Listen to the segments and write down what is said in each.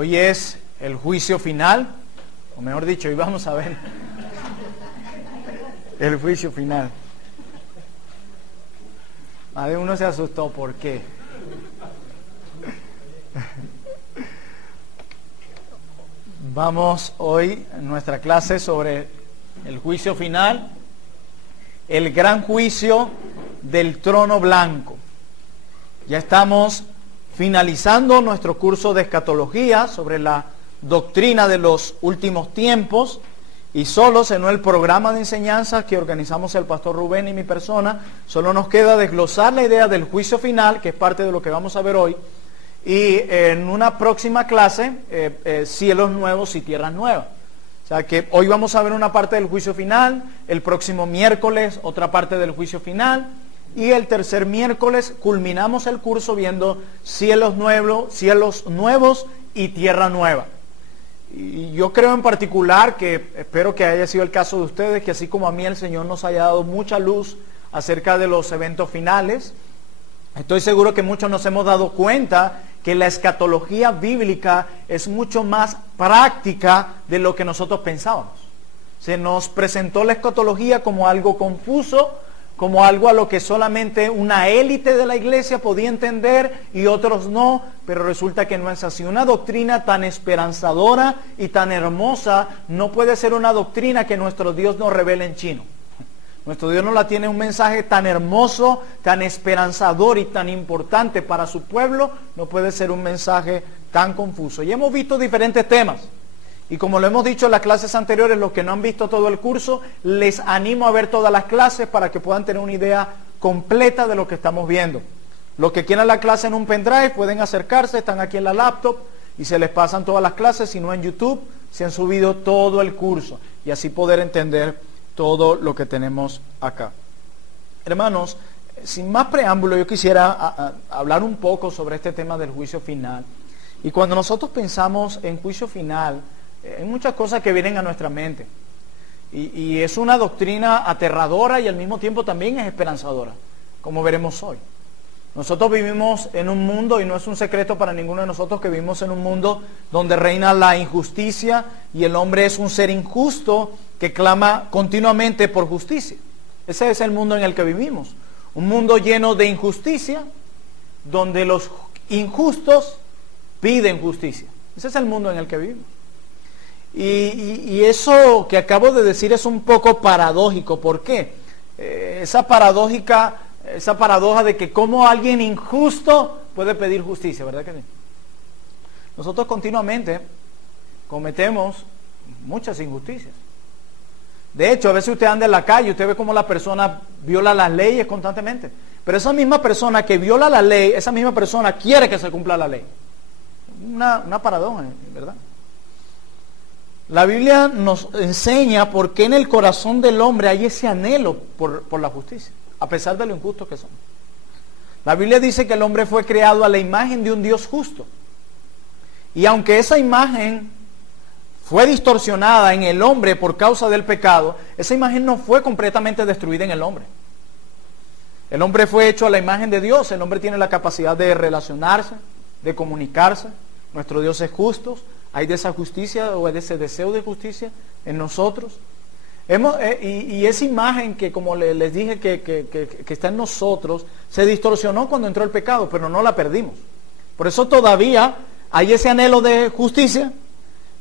Hoy es el juicio final, o mejor dicho, hoy vamos a ver el juicio final. A ver, uno se asustó, ¿por qué? Vamos hoy en nuestra clase sobre el juicio final, el gran juicio del trono blanco. Ya estamos finalizando nuestro curso de escatología sobre la doctrina de los últimos tiempos, y solo, según el programa de enseñanza que organizamos el pastor Rubén y mi persona, solo nos queda desglosar la idea del juicio final, que es parte de lo que vamos a ver hoy, y en una próxima clase, cielos nuevos y tierras nuevas. O sea que hoy vamos a ver una parte del juicio final, el próximo miércoles otra parte del juicio final, y el tercer miércoles culminamos el curso viendo cielos nuevos y tierra nueva. Y yo creo en particular que, espero que haya sido el caso de ustedes, que así como a mí el Señor nos haya dado mucha luz acerca de los eventos finales, estoy seguro que muchos nos hemos dado cuenta que la escatología bíblica es mucho más práctica de lo que nosotros pensábamos. Se nos presentó la escatología como algo confuso, como algo a lo que solamente una élite de la iglesia podía entender y otros no, pero resulta que no es así. Una doctrina tan esperanzadora y tan hermosa no puede ser una doctrina que nuestro Dios nos revele en chino. Nuestro Dios nos la tiene un mensaje tan hermoso, tan esperanzador y tan importante para su pueblo, no puede ser un mensaje tan confuso. Y hemos visto diferentes temas. Y como lo hemos dicho en las clases anteriores, los que no han visto todo el curso, les animo a ver todas las clases para que puedan tener una idea completa de lo que estamos viendo. Los que quieran la clase en un pendrive pueden acercarse, están aquí en la laptop y se les pasan todas las clases, si no en YouTube, se han subido todo el curso y así poder entender todo lo que tenemos acá. Hermanos, sin más preámbulo, yo quisiera hablar un poco sobre este tema del juicio final. Y cuando nosotros pensamos en juicio final, hay muchas cosas que vienen a nuestra mente y es una doctrina aterradora y al mismo tiempo también es esperanzadora, como veremos hoy. Nosotros vivimos en un mundo, y no es un secreto para ninguno de nosotros que vivimos en un mundo donde reina la injusticia y el hombre es un ser injusto que clama continuamente por justicia. Ese es el mundo en el que vivimos, un mundo lleno de injusticia donde los injustos piden justicia. Ese es el mundo en el que vivimos. Y eso que acabo de decir es un poco paradójico. ¿Por qué? Esa paradoja de que cómo alguien injusto puede pedir justicia, ¿verdad que sí? Nosotros continuamente cometemos muchas injusticias. De hecho, a veces usted anda en la calle y usted ve cómo la persona viola las leyes constantemente. Pero esa misma persona que viola la ley, esa misma persona quiere que se cumpla la ley. Una paradoja, ¿verdad? La Biblia nos enseña por qué en el corazón del hombre hay ese anhelo por la justicia, a pesar de lo injustos que somos. La Biblia dice que el hombre fue creado a la imagen de un Dios justo. Y aunque esa imagen fue distorsionada en el hombre por causa del pecado, esa imagen no fue completamente destruida en el hombre. El hombre fue hecho a la imagen de Dios, el hombre tiene la capacidad de relacionarse, de comunicarse, nuestro Dios es justo. Hay de esa justicia o de ese deseo de justicia en nosotros. Y esa imagen que, como les dije, que está en nosotros, se distorsionó cuando entró el pecado, pero no la perdimos. Por eso todavía hay ese anhelo de justicia,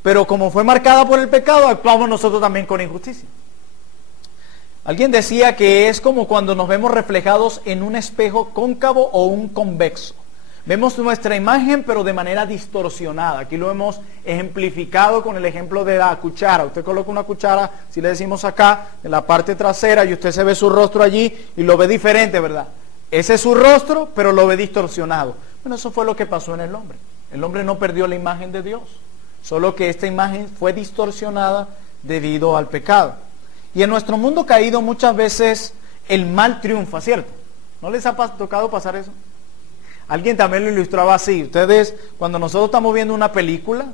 pero como fue marcada por el pecado, actuamos nosotros también con injusticia. Alguien decía que es como cuando nos vemos reflejados en un espejo cóncavo o un convexo. Vemos nuestra imagen, pero de manera distorsionada. Aquí lo hemos ejemplificado con el ejemplo de la cuchara. Usted coloca una cuchara, si le decimos acá, en la parte trasera, y usted se ve su rostro allí y lo ve diferente, ¿verdad? Ese es su rostro, pero lo ve distorsionado. Bueno, eso fue lo que pasó en el hombre. El hombre no perdió la imagen de Dios, solo que esta imagen fue distorsionada debido al pecado. Y en nuestro mundo caído muchas veces el mal triunfa, ¿cierto? ¿No les ha tocado pasar eso? Alguien también lo ilustraba así. Ustedes, cuando nosotros estamos viendo una película,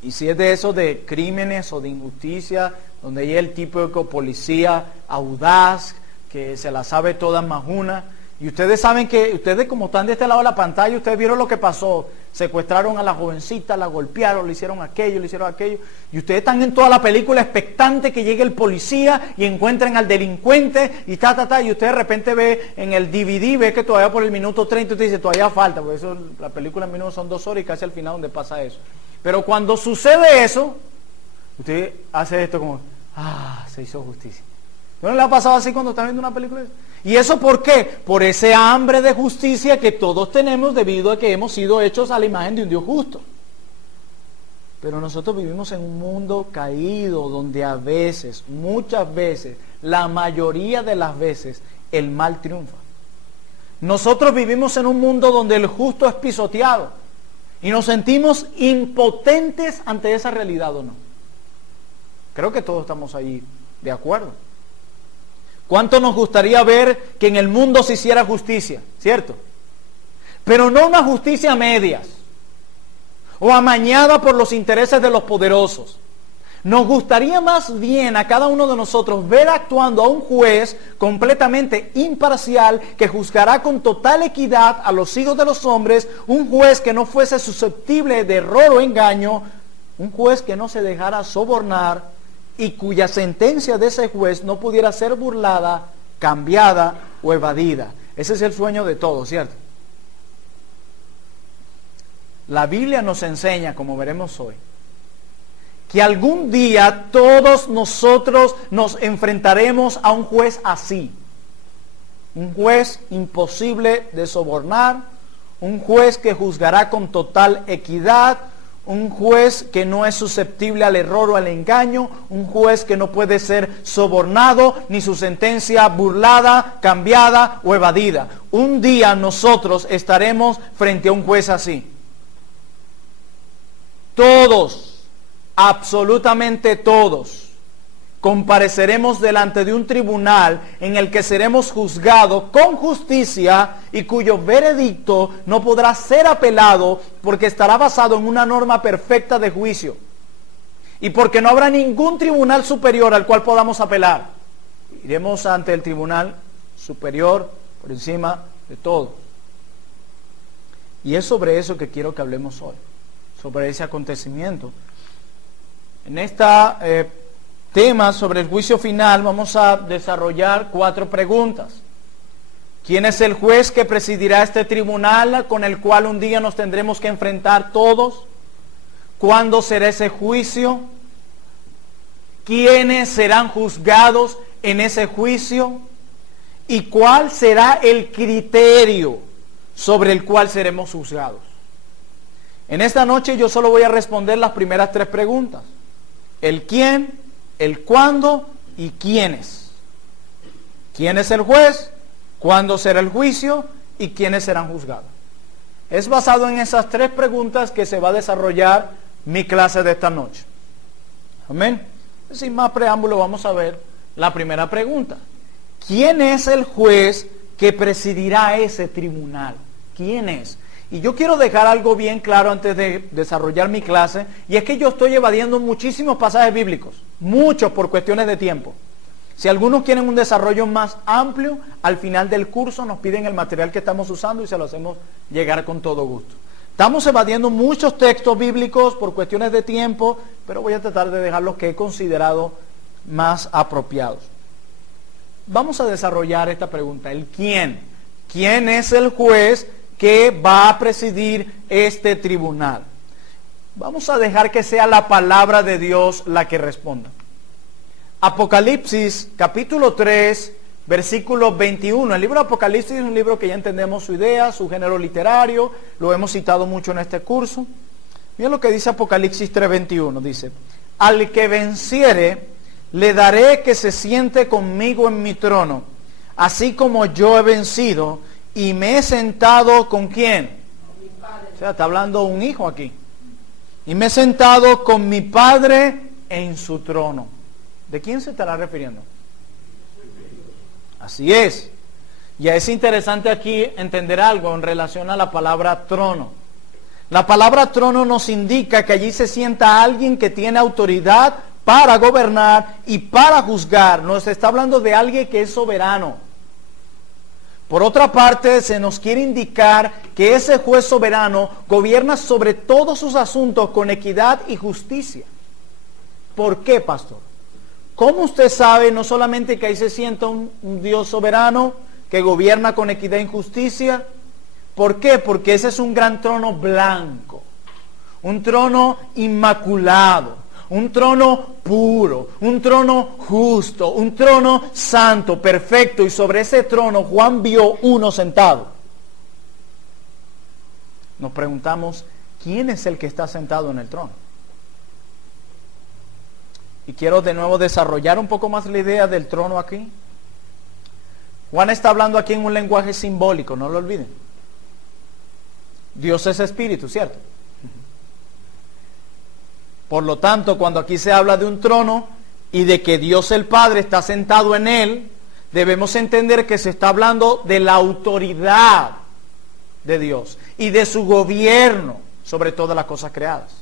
y si es de eso de crímenes o de injusticia, donde hay el típico policía audaz, que se la sabe toda más una, Y ustedes saben que, ustedes como están de este lado de la pantalla, ustedes vieron lo que pasó. Secuestraron a la jovencita, la golpearon, le hicieron aquello. Y ustedes están en toda la película expectante que llegue el policía y encuentren al delincuente y y usted de repente ve en el DVD, ve que todavía por el minuto 30 usted dice, todavía falta, porque eso, la película en minutos son 2 horas y casi al final donde pasa eso. Pero cuando sucede eso, usted hace esto como, se hizo justicia. ¿No le ha pasado así cuando está viendo una película? ¿Y eso por qué? Por ese hambre de justicia que todos tenemos debido a que hemos sido hechos a la imagen de un Dios justo. Pero nosotros vivimos en un mundo caído donde a veces, muchas veces, la mayoría de las veces, el mal triunfa. Nosotros vivimos en un mundo donde el justo es pisoteado y nos sentimos impotentes ante esa realidad, ¿o no? Creo que todos estamos ahí de acuerdo. ¿Cuánto nos gustaría ver que en el mundo se hiciera justicia? ¿Cierto? Pero no una justicia a medias o amañada por los intereses de los poderosos. Nos gustaría más bien a cada uno de nosotros ver actuando a un juez completamente imparcial que juzgará con total equidad a los hijos de los hombres, un juez que no fuese susceptible de error o engaño, un juez que no se dejara sobornar y cuya sentencia de ese juez no pudiera ser burlada, cambiada o evadida. Ese es el sueño de todos, ¿cierto? La Biblia nos enseña, como veremos hoy, que algún día todos nosotros nos enfrentaremos a un juez así. Un juez imposible de sobornar, un juez que juzgará con total equidad, un juez que no es susceptible al error o al engaño, un juez que no puede ser sobornado, ni su sentencia burlada, cambiada o evadida. Un día nosotros estaremos frente a un juez así. Todos, absolutamente todos, compareceremos delante de un tribunal en el que seremos juzgados con justicia y cuyo veredicto no podrá ser apelado porque estará basado en una norma perfecta de juicio y porque no habrá ningún tribunal superior al cual podamos apelar. Iremos ante el tribunal superior por encima de todo. Y es sobre eso que quiero que hablemos hoy, sobre ese acontecimiento. En esta tema sobre el juicio final vamos a desarrollar 4 preguntas. ¿Quién es el juez que presidirá este tribunal con el cual un día nos tendremos que enfrentar todos? ¿Cuándo será ese juicio? ¿Quiénes serán juzgados en ese juicio? ¿Y cuál será el criterio sobre el cual seremos juzgados? En esta noche yo solo voy a responder las primeras 3 preguntas. El quién, el cuándo y quiénes. ¿Quién es el juez? ¿Cuándo será el juicio? ¿Y quiénes serán juzgados? Es basado en esas 3 preguntas que se va a desarrollar mi clase de esta noche. Amén. Sin más preámbulo vamos a ver la primera pregunta. ¿Quién es el juez que presidirá ese tribunal? ¿Quién es? Y yo quiero dejar algo bien claro antes de desarrollar mi clase, y es que yo estoy evadiendo muchísimos pasajes bíblicos, muchos por cuestiones de tiempo. Si algunos quieren un desarrollo más amplio, al final del curso nos piden el material que estamos usando y se lo hacemos llegar con todo gusto. Estamos evadiendo muchos textos bíblicos por cuestiones de tiempo, pero voy a tratar de dejar los que he considerado más apropiados. Vamos a desarrollar esta pregunta, el quién. ¿Quién es el juez que va a presidir este tribunal? Vamos a dejar que sea la palabra de Dios la que responda. Apocalipsis capítulo 3 versículo 21. El libro de Apocalipsis es un libro que ya entendemos su idea, su género literario, lo hemos citado mucho en este curso. Miren lo que dice Apocalipsis 3:21, dice: al que venciere le daré que se siente conmigo en mi trono, así como yo he vencido y me he sentado con ¿quién? Con mi padre. O sea, está hablando un hijo aquí. Y me he sentado con mi Padre en su trono. ¿De quién se estará refiriendo? Así es. Ya es interesante aquí entender algo en relación a la palabra trono. La palabra trono nos indica que allí se sienta alguien que tiene autoridad para gobernar y para juzgar. Nos está hablando de alguien que es soberano. Por otra parte, se nos quiere indicar que ese juez soberano gobierna sobre todos sus asuntos con equidad y justicia. ¿Por qué, pastor? ¿Cómo usted sabe no solamente que ahí se sienta un Dios soberano que gobierna con equidad y justicia? ¿Por qué? Porque ese es un gran trono blanco, un trono inmaculado, un trono puro, un trono justo, un trono santo, perfecto, y sobre ese trono Juan vio uno sentado. Nos preguntamos, ¿quién es el que está sentado en el trono? Y quiero de nuevo desarrollar un poco más la idea del trono aquí. Juan está hablando aquí en un lenguaje simbólico, no lo olviden. Dios es espíritu, ¿cierto? Por lo tanto, cuando aquí se habla de un trono y de que Dios el Padre está sentado en él, debemos entender que se está hablando de la autoridad de Dios y de su gobierno sobre todas las cosas creadas.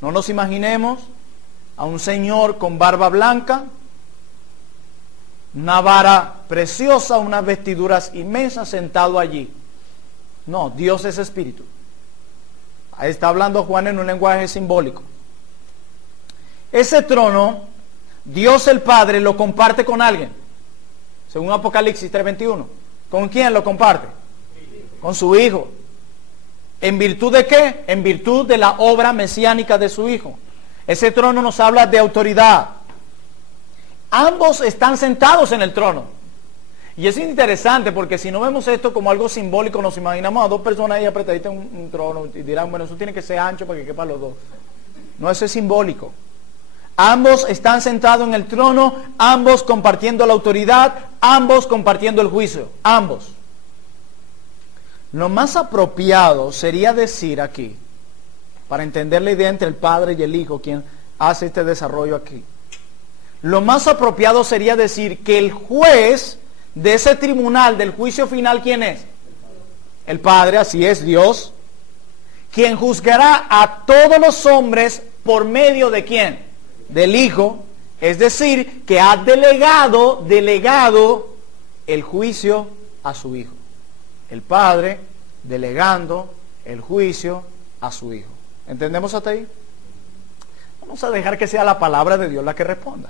No nos imaginemos a un señor con barba blanca, una vara preciosa, unas vestiduras inmensas, sentado allí. No, Dios es espíritu. Ahí está hablando Juan en un lenguaje simbólico. Ese trono, Dios el Padre lo comparte con alguien, según Apocalipsis 3:21. ¿Con quién lo comparte? Con su Hijo. ¿En virtud de qué? En virtud de la obra mesiánica de su Hijo. Ese trono nos habla de autoridad. Ambos están sentados en el trono. Y es interesante porque si no vemos esto como algo simbólico, nos imaginamos a dos personas ahí apretaditas en un trono y dirán, bueno, eso tiene que ser ancho para que quepan los dos. No, eso es simbólico. Ambos están sentados en el trono, ambos compartiendo la autoridad, ambos compartiendo el juicio, ambos. Lo más apropiado sería decir aquí, para entender la idea entre el Padre y el Hijo, quien hace este desarrollo aquí. Lo más apropiado sería decir que el juez de ese tribunal del juicio final, ¿quién es? El Padre, así es, Dios, quien juzgará a todos los hombres por medio de ¿quién? Del Hijo, es decir, que ha delegado el juicio a su Hijo. El Padre delegando el juicio a su Hijo. ¿Entendemos hasta ahí? Vamos a dejar que sea la palabra de Dios la que responda.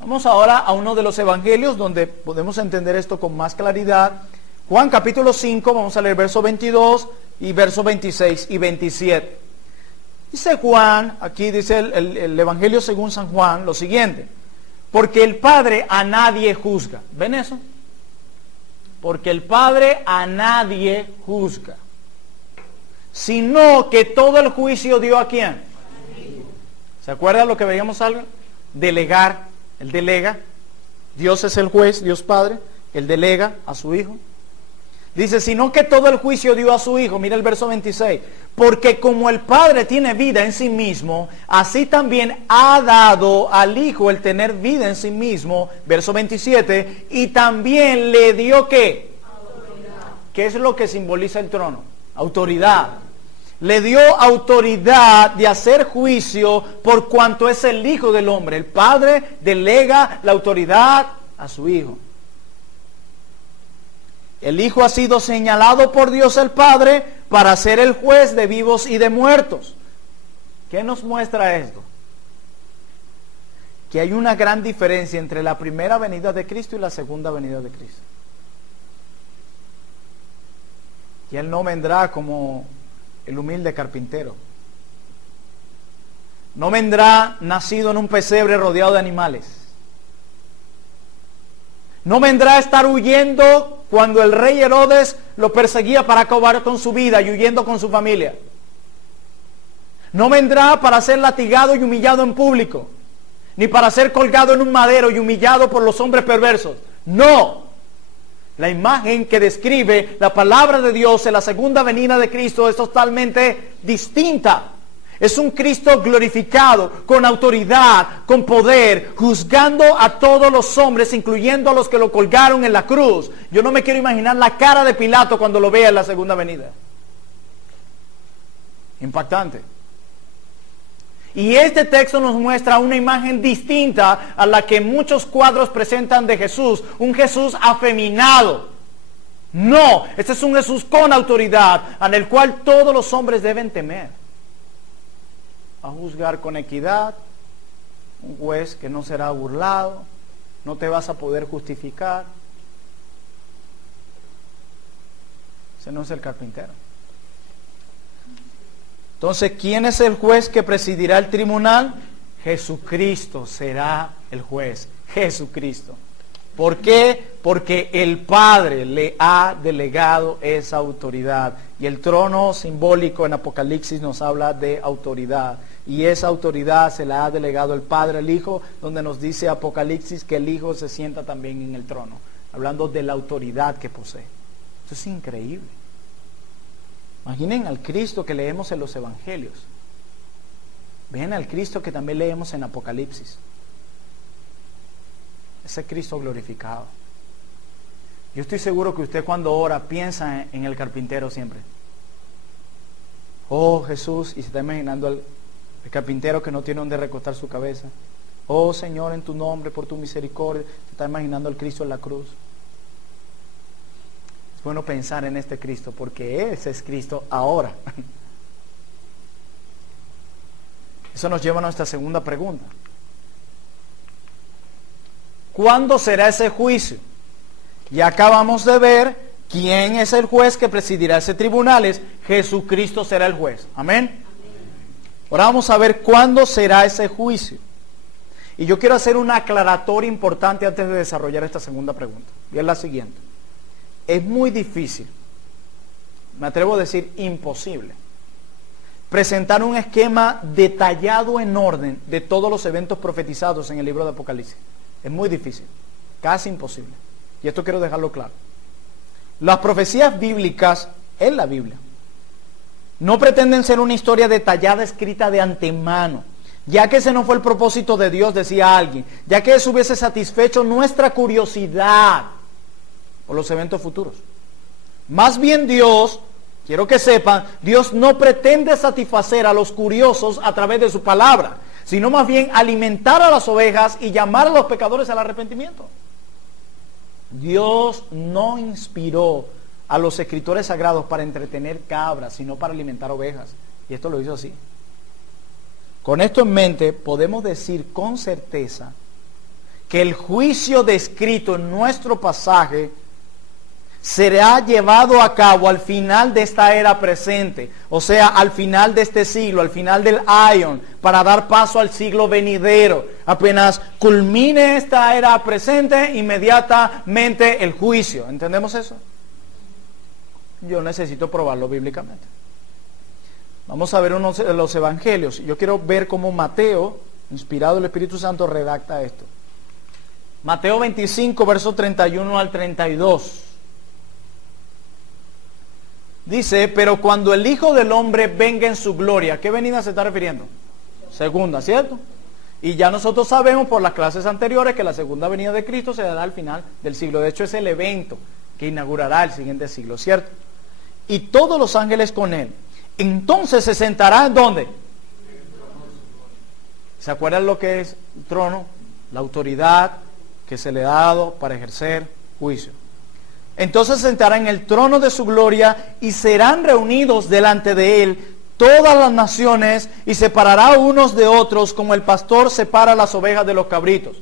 Vamos ahora a uno de los evangelios donde podemos entender esto con más claridad. Juan capítulo 5, vamos a leer verso 22 y verso 26 y 27. Dice Juan, aquí dice el evangelio según San Juan, lo siguiente: porque el Padre a nadie juzga. ¿Ven eso? Porque el Padre a nadie juzga, sino que todo el juicio dio ¿a quién? ¿Se acuerdan lo que veíamos algo? Delegar, Él delega. Dios es el juez, Dios Padre, Él delega a su Hijo. Dice, sino que todo el juicio dio a su Hijo. Mira el verso 26. Porque como el Padre tiene vida en sí mismo, así también ha dado al Hijo el tener vida en sí mismo. Verso 27. Y también le dio ¿qué? Autoridad. ¿Qué es lo que simboliza el trono? Autoridad. Le dio autoridad de hacer juicio por cuanto es el Hijo del hombre. El Padre delega la autoridad a su Hijo. El Hijo ha sido señalado por Dios el Padre para ser el juez de vivos y de muertos. ¿Qué nos muestra esto? Que hay una gran diferencia entre la primera venida de Cristo y la segunda venida de Cristo. Y Él no vendrá como el humilde carpintero. No vendrá nacido en un pesebre rodeado de animales. No vendrá a estar huyendo cuando el rey Herodes lo perseguía para acabar con su vida y huyendo con su familia. No vendrá para ser latigado y humillado en público, ni para ser colgado en un madero y humillado por los hombres perversos. No. La imagen que describe la palabra de Dios en la segunda venida de Cristo es totalmente distinta. Es un Cristo glorificado, con autoridad, con poder, juzgando a todos los hombres, incluyendo a los que lo colgaron en la cruz. Yo no me quiero imaginar la cara de Pilato cuando lo vea en la segunda venida. Impactante. Y este texto nos muestra una imagen distinta a la que muchos cuadros presentan de Jesús. Un Jesús afeminado. No, este es un Jesús con autoridad, en el cual todos los hombres deben temer. A juzgar con equidad, un juez que no será burlado, no te vas a poder justificar. Ese no es el carpintero. Entonces, ¿quién es el juez que presidirá el tribunal? Jesucristo será el juez. Jesucristo. ¿Por qué? Porque el Padre le ha delegado esa autoridad. Y el trono simbólico en Apocalipsis nos habla de autoridad. Y esa autoridad se la ha delegado el Padre al Hijo, donde nos dice Apocalipsis que el Hijo se sienta también en el trono. Hablando de la autoridad que posee. Esto es increíble. Imaginen al Cristo que leemos en los Evangelios. Vean al Cristo que también leemos en Apocalipsis. Ese Cristo glorificado. Yo estoy seguro que usted cuando ora piensa en el carpintero siempre. Oh Jesús, y se está imaginando el carpintero que no tiene donde recostar su cabeza. Oh Señor, en tu nombre, por tu misericordia. Se está imaginando al Cristo en la cruz. Es bueno pensar en este Cristo porque ese es Cristo ahora. Eso nos lleva a nuestra segunda pregunta. ¿Cuándo será ese juicio? Ya acabamos de ver quién es el juez que presidirá ese tribunal. Jesucristo será el juez. Amén. Ahora vamos a ver cuándo será ese juicio. Y yo quiero hacer una aclaratoria importante antes de desarrollar esta segunda pregunta. Y es la siguiente. Es muy difícil, me atrevo a decir imposible, presentar un esquema detallado en orden de todos los eventos profetizados en el libro de Apocalipsis. Es muy difícil, casi imposible. Y esto quiero dejarlo claro. Las profecías bíblicas en la Biblia no pretenden ser una historia detallada escrita de antemano, ya que ese no fue el propósito de Dios, decía alguien, ya que eso hubiese satisfecho nuestra curiosidad por los eventos futuros. Más bien Dios, quiero que sepan, Dios no pretende satisfacer a los curiosos a través de su palabra, sino más bien alimentar a las ovejas y llamar a los pecadores al arrepentimiento. Dios no inspiró a los escritores sagrados para entretener cabras, sino para alimentar ovejas. Y esto lo hizo así. Con esto en mente, podemos decir con certeza que el juicio descrito en nuestro pasaje será llevado a cabo al final de esta era presente, o sea, al final de este siglo, al final del aion, para dar paso al siglo venidero. Apenas culmine esta era presente, inmediatamente el juicio. ¿Entendemos eso? Yo necesito probarlo bíblicamente. Vamos a ver unos de los evangelios. Yo quiero ver cómo Mateo, inspirado del Espíritu Santo, redacta esto. Mateo 25, versos 31 al 32. Dice, pero cuando el Hijo del Hombre venga en su gloria, ¿qué venida se está refiriendo? Segunda, ¿cierto? Y ya nosotros sabemos por las clases anteriores que la segunda venida de Cristo se dará al final del siglo. De hecho, es el evento que inaugurará el siguiente siglo, ¿cierto? Y todos los ángeles con él. Entonces se sentará ¿en dónde? ¿Se acuerdan lo que es el trono? La autoridad que se le ha dado para ejercer juicio. Entonces se sentará en el trono de su gloria y serán reunidos delante de él todas las naciones y separará unos de otros como el pastor separa las ovejas de los cabritos.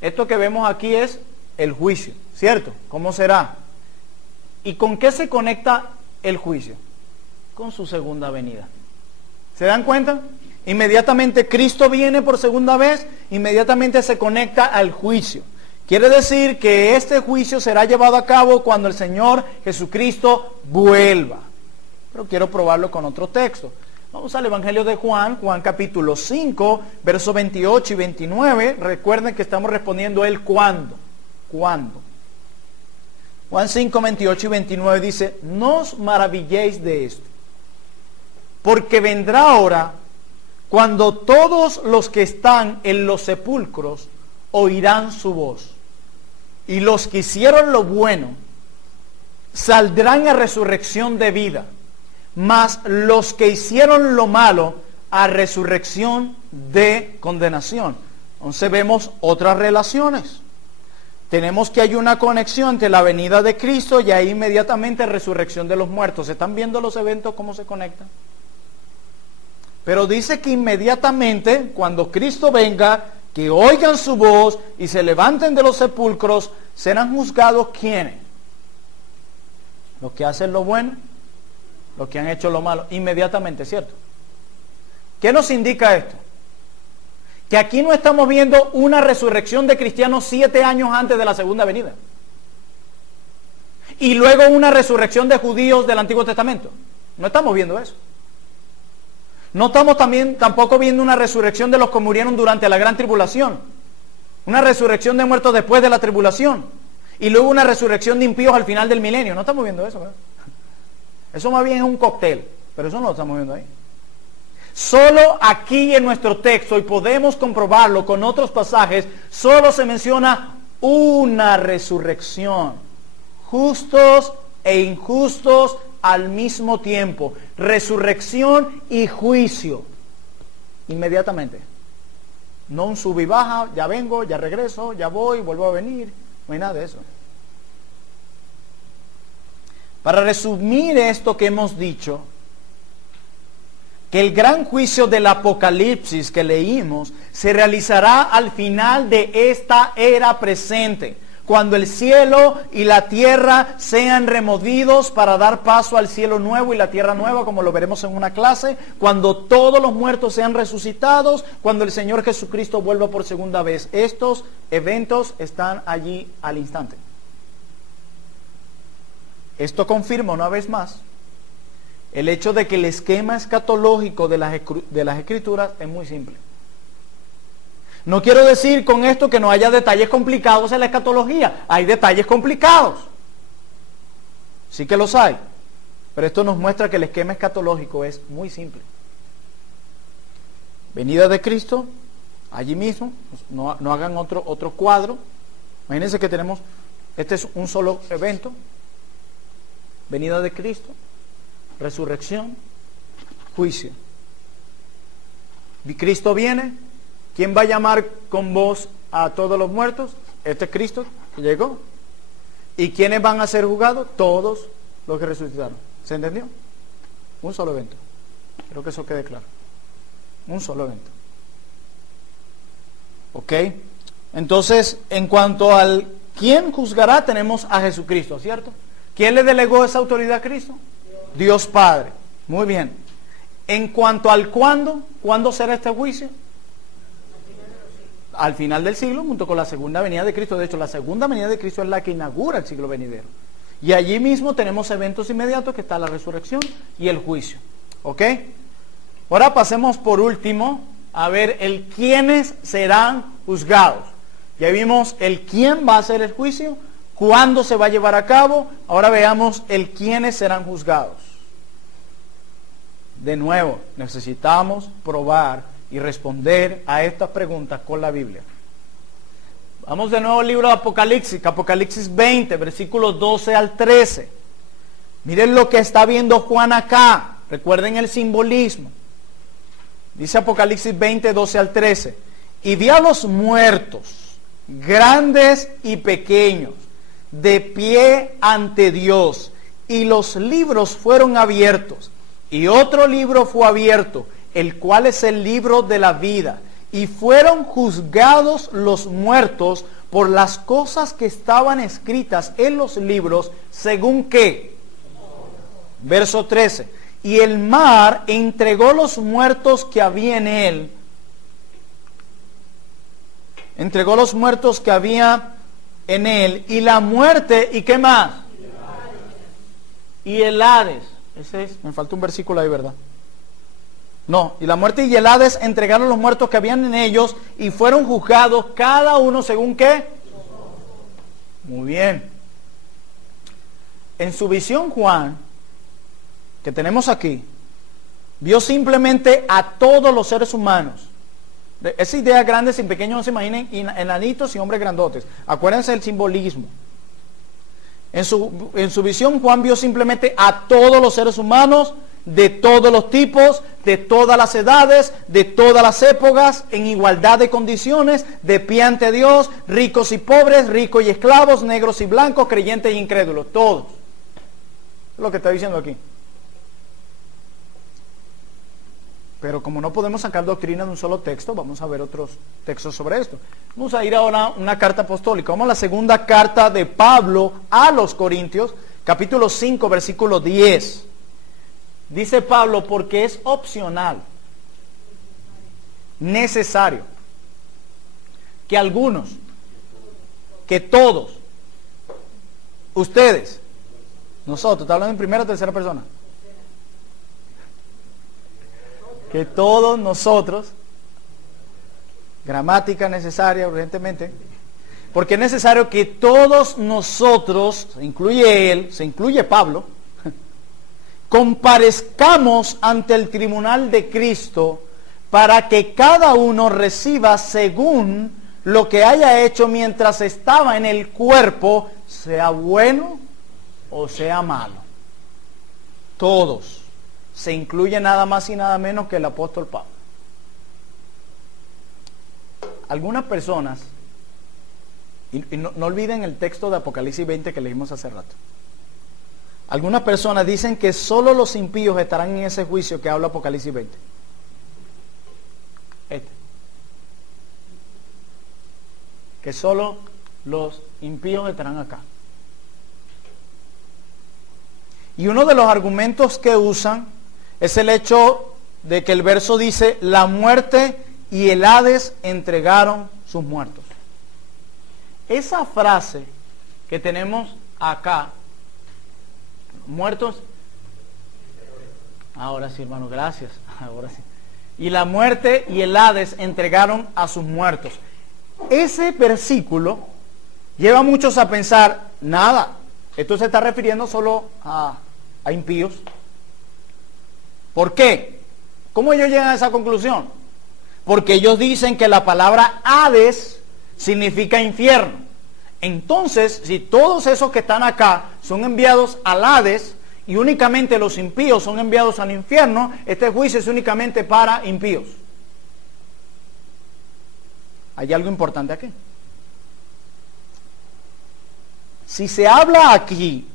Esto que vemos aquí es el juicio, ¿cierto? ¿Cómo será? ¿Y con qué se conecta el juicio? Con su segunda venida. ¿Se dan cuenta? Inmediatamente Cristo viene por segunda vez, inmediatamente se conecta al juicio. Quiere decir que este juicio será llevado a cabo cuando el Señor Jesucristo vuelva. Pero quiero probarlo con otro texto. Vamos al Evangelio de Juan, Juan capítulo 5, versos 28 y 29. Recuerden que estamos respondiendo el cuándo. ¿Cuándo? Juan 5, 28 y 29 dice, no os maravilléis de esto, porque vendrá hora cuando todos los que están en los sepulcros oirán su voz. Y los que hicieron lo bueno saldrán a resurrección de vida, mas los que hicieron lo malo a resurrección de condenación. Entonces vemos otras relaciones. tenemos que hay una conexión entre la venida de Cristo y ahí inmediatamente resurrección de los muertos. ¿Están viendo los eventos cómo se conectan? Pero dice que inmediatamente cuando Cristo venga, que oigan su voz y se levanten de los sepulcros, serán juzgados ¿quiénes? Los que hacen lo bueno, los que han hecho lo malo, inmediatamente, ¿cierto? ¿Qué nos indica esto? Que aquí no estamos viendo una resurrección de cristianos 7 años antes de la segunda venida. Y luego una resurrección de judíos del Antiguo Testamento. No estamos viendo eso. No estamos tampoco viendo una resurrección de los que murieron durante la gran tribulación. Una resurrección de muertos después de la tribulación. Y luego una resurrección de impíos al final del milenio. No estamos viendo eso, ¿verdad? Eso más bien es un cóctel. Pero eso no lo estamos viendo ahí. Solo aquí en nuestro texto, y podemos comprobarlo con otros pasajes, solo se menciona una resurrección. Justos e injustos al mismo tiempo. Resurrección y juicio. Inmediatamente. No un sub y baja, ya vengo, ya regreso, ya voy, vuelvo a venir. No hay nada de eso. Para resumir esto que hemos dicho, que el gran juicio del Apocalipsis que leímos se realizará al final de esta era presente, cuando el cielo y la tierra sean removidos para dar paso al cielo nuevo y la tierra nueva, como lo veremos en una clase, cuando todos los muertos sean resucitados, cuando el Señor Jesucristo vuelva por segunda vez. Estos eventos están allí al instante. Esto confirma una vez más el hecho de que el esquema escatológico de las Escrituras es muy simple. No quiero decir con esto que no haya detalles complicados en la escatología. Hay detalles complicados. Sí que los hay. Pero esto nos muestra que el esquema escatológico es muy simple. Venida de Cristo, allí mismo. No hagan otro cuadro. Imagínense que tenemos, este es un solo evento. Venida de Cristo, resurrección, juicio. Cristo viene. ¿Quién va a llamar con voz a todos los muertos? Este es Cristo que llegó. ¿Y quiénes van a ser juzgados? Todos los que resucitaron. ¿Se entendió? Un solo evento. Creo que eso quede claro. Un solo evento. ¿Ok? Entonces, en cuanto al quién juzgará, tenemos a Jesucristo, ¿cierto? ¿Quién le delegó esa autoridad a Cristo? Dios Padre. Muy bien. En cuanto al ¿cuándo será este juicio? Al final del siglo, junto con la segunda venida de Cristo. De hecho, la segunda venida de Cristo es la que inaugura el siglo venidero. Y allí mismo tenemos eventos inmediatos, que está la resurrección y el juicio. ¿Ok? Ahora pasemos por último a ver el quiénes serán juzgados. Ya vimos el quién va a hacer el juicio, cuándo se va a llevar a cabo. Ahora veamos el quiénes serán juzgados. De nuevo, necesitamos probar y responder a estas preguntas con la Biblia. Vamos de nuevo al libro de Apocalipsis, Apocalipsis 20, versículos 12 al 13. Miren lo que está viendo Juan acá. Recuerden el simbolismo. Dice Apocalipsis 20, 12 al 13. Y vi a los muertos, grandes y pequeños, de pie ante Dios, y los libros fueron abiertos, y otro libro fue abierto, el cual es el libro de la vida, y fueron juzgados los muertos por las cosas que estaban escritas en los libros, según qué. Verso 13. Y el mar entregó los muertos que había en él. Entregó los muertos que había en él, y la muerte, ¿y qué más? Y el Hades. Ese es, me falta un versículo ahí, ¿verdad? No, y la muerte y el Hades entregaron los muertos que habían en ellos y fueron juzgados cada uno según qué. Muy bien. En su visión Juan, que tenemos aquí, vio simplemente a todos los seres humanos. Esa idea grande sin pequeños no se imaginen, enanitos y hombres grandotes. Acuérdense del simbolismo. En su visión Juan vio simplemente a todos los seres humanos de todos los tipos, de todas las edades, de todas las épocas, en igualdad de condiciones, de pie ante Dios, ricos y pobres, ricos y esclavos, negros y blancos, creyentes y incrédulos, todos. Es lo que está diciendo aquí. Pero como no podemos sacar doctrina de un solo texto, vamos a ver otros textos sobre esto. Vamos a ir ahora a una carta apostólica. Vamos a la segunda carta de Pablo a los Corintios, capítulo 5, versículo 10. Dice Pablo, porque es opcional, necesario, que algunos, que todos, ustedes, nosotros, está hablando en primera o tercera persona, que todos nosotros, gramática necesaria urgentemente, porque es necesario que todos nosotros, se incluye él, se incluye Pablo, comparezcamos ante el tribunal de Cristo para que cada uno reciba según lo que haya hecho mientras estaba en el cuerpo, sea bueno o sea malo. Todos. Se incluye nada más y nada menos que el apóstol Pablo. Algunas personas, y no olviden el texto de Apocalipsis 20 que leímos hace rato. Algunas personas dicen que solo los impíos estarán en ese juicio que habla Apocalipsis 20. Que solo los impíos estarán acá. Y uno de los argumentos que usan es el hecho de que el verso dice, la muerte y el Hades entregaron sus muertos. Esa frase que tenemos acá, muertos, ahora sí hermano, gracias, ahora sí. Y la muerte y el Hades entregaron a sus muertos. Ese versículo lleva a muchos a pensar, nada, esto se está refiriendo solo a impíos. ¿Por qué? ¿Cómo ellos llegan a esa conclusión? Porque ellos dicen que la palabra Hades significa infierno. Entonces, si todos esos que están acá son enviados al Hades y únicamente los impíos son enviados al infierno, este juicio es únicamente para impíos. Hay algo importante aquí. Si se habla aquí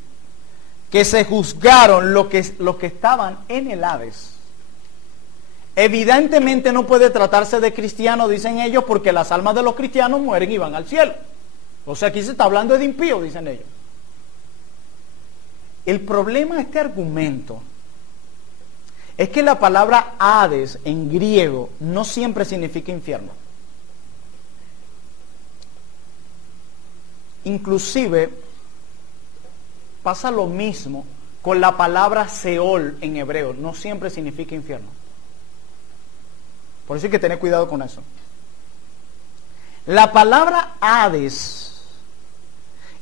que se juzgaron los que estaban en el Hades, evidentemente no puede tratarse de cristianos, dicen ellos, porque las almas de los cristianos mueren y van al cielo. O sea, aquí se está hablando de impíos, dicen ellos. El problema de este argumento es que la palabra Hades en griego no siempre significa infierno. Inclusive pasa lo mismo con la palabra Seol en hebreo, no siempre significa infierno. Por eso hay que tener cuidado con eso. La palabra Hades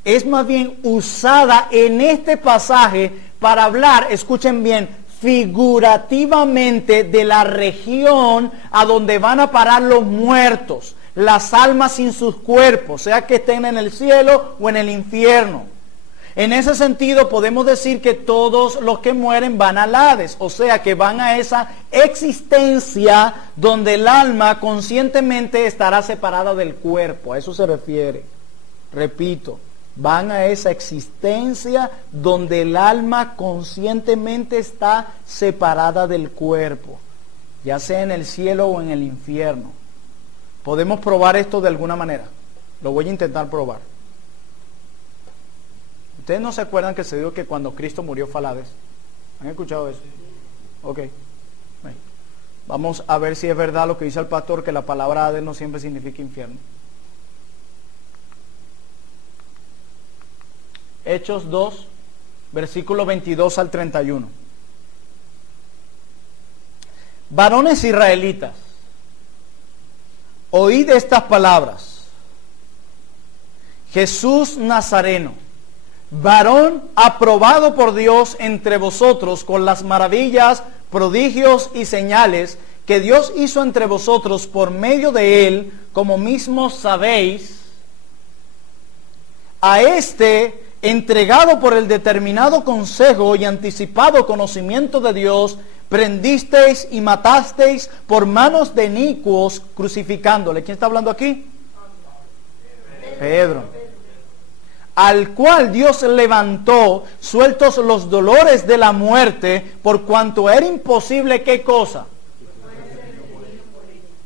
es más bien usada en este pasaje para hablar, escuchen bien, figurativamente de la región a donde van a parar los muertos, las almas sin sus cuerpos, sea que estén en el cielo o en el infierno. En ese sentido podemos decir que todos los que mueren van al Hades, o sea que van a esa existencia donde el alma conscientemente estará separada del cuerpo, a eso se refiere. Repito, van a esa existencia donde el alma conscientemente está separada del cuerpo, ya sea en el cielo o en el infierno. Podemos probar esto de alguna manera. Lo voy a intentar probar. ¿Ustedes no se acuerdan que se dijo que cuando Cristo murió fue al Hades? ¿Han escuchado eso? Ok. Bueno, vamos a ver si es verdad lo que dice el pastor, que la palabra Hades no siempre significa infierno. Hechos 2, versículo 22 al 31. Varones israelitas, oíd estas palabras. Jesús Nazareno, varón aprobado por Dios entre vosotros con las maravillas, prodigios y señales que Dios hizo entre vosotros por medio de él, como mismo sabéis, a este entregado por el determinado consejo y anticipado conocimiento de Dios, prendisteis y matasteis por manos de inicuos, crucificándole. ¿Quién está hablando aquí? Pedro. Al cual Dios levantó, sueltos los dolores de la muerte, por cuanto era imposible, ¿qué cosa?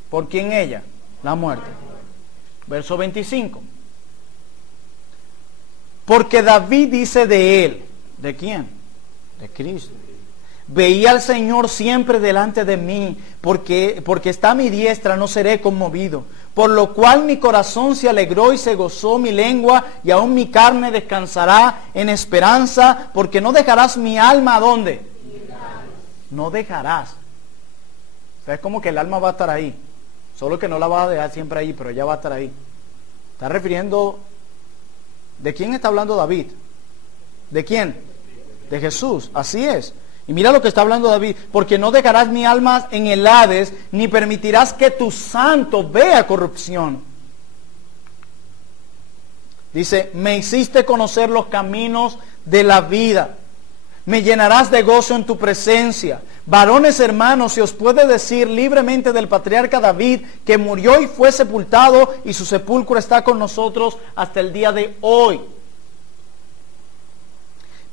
¿Por quién ella? La muerte. Verso 25. Porque David dice de él, ¿de quién? De Cristo. Veía al Señor siempre delante de mí, porque está a mi diestra, no seré conmovido. Por lo cual mi corazón se alegró y se gozó mi lengua, y aún mi carne descansará en esperanza, porque no dejarás mi alma, ¿a dónde? No dejarás. O sea, es como que el alma va a estar ahí, solo que no la vas a dejar siempre ahí, pero ya va a estar ahí. Está refiriendo, ¿de quién está hablando David? ¿De quién? De Jesús, así es. Y mira lo que está hablando David, porque no dejarás mi alma en el Hades, ni permitirás que tu santo vea corrupción. Dice, me hiciste conocer los caminos de la vida, me llenarás de gozo en tu presencia. Varones hermanos, se os puede decir libremente del patriarca David, que murió y fue sepultado, y su sepulcro está con nosotros hasta el día de hoy.